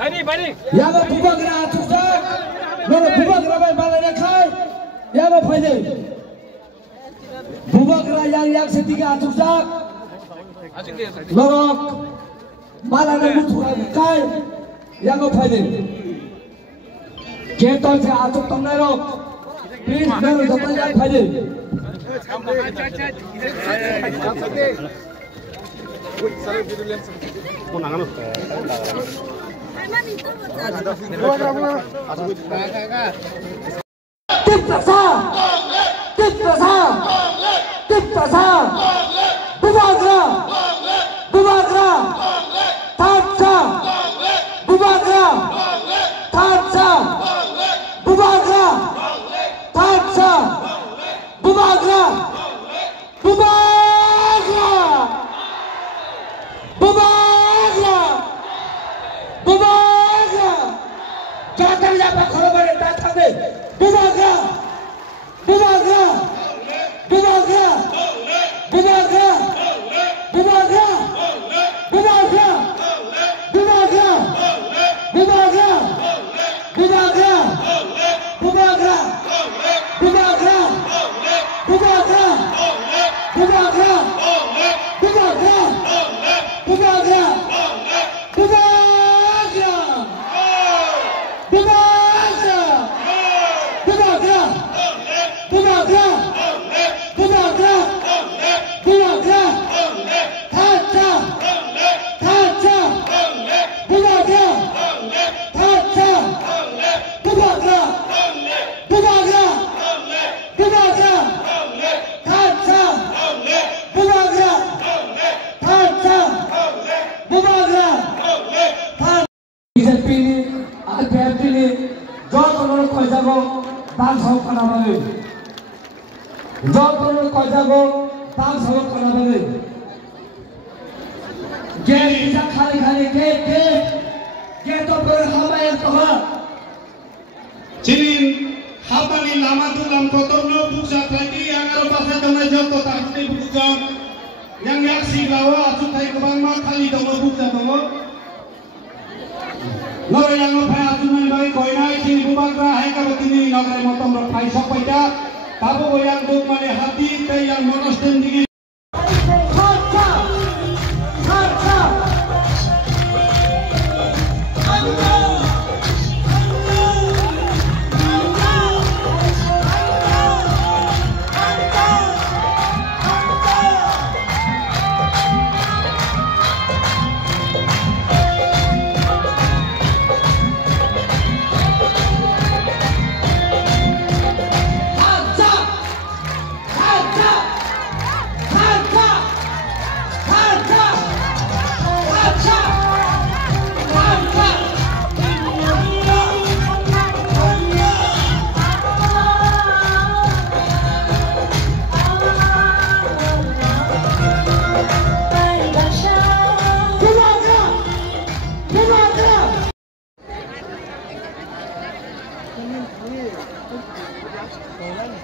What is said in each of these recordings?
Yang bubagra tuksak, mana bubagra bay balanya kai, yang faide. Bubagra yang setiga tuksak, lorok balanya mutuan kai, yang faide. Keton se atuk tongai rok, please mana dapat yang faide.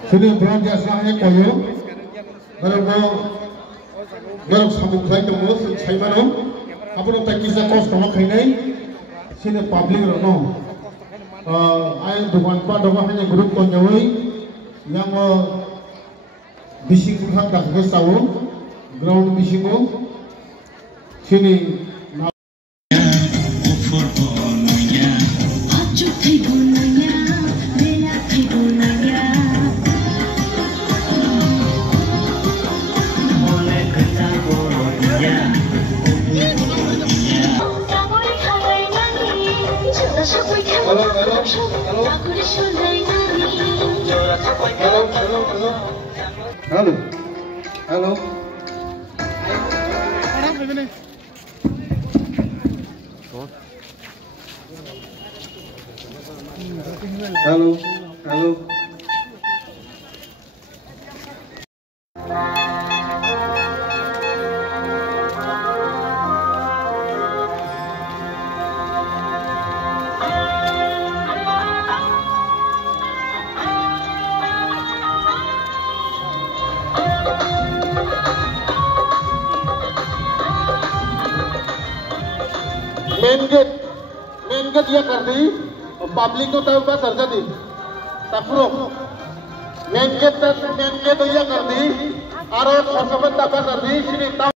Sini berada saya kayu, kalau sabuk saya temu, saya mana, apa nak tak kisah kos kalau kini, sini public rono, ayat dugaan pada hanya grup konjoi, yang bising bukan dah bersau, ground bisingo, sini. Halo. Halo. Halo. Halo. Main gate main gate ya कर दी public को तब बस अर्जा दी तफरो main gate ya कर दी और समझ तब बस अर्जी sini tahu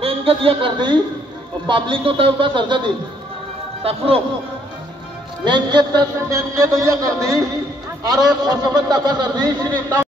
main gate ya कर दी public को तब बस अर्जा दी तफरो main gate ya कर दी और समझ तब बस अर्जी sini tahu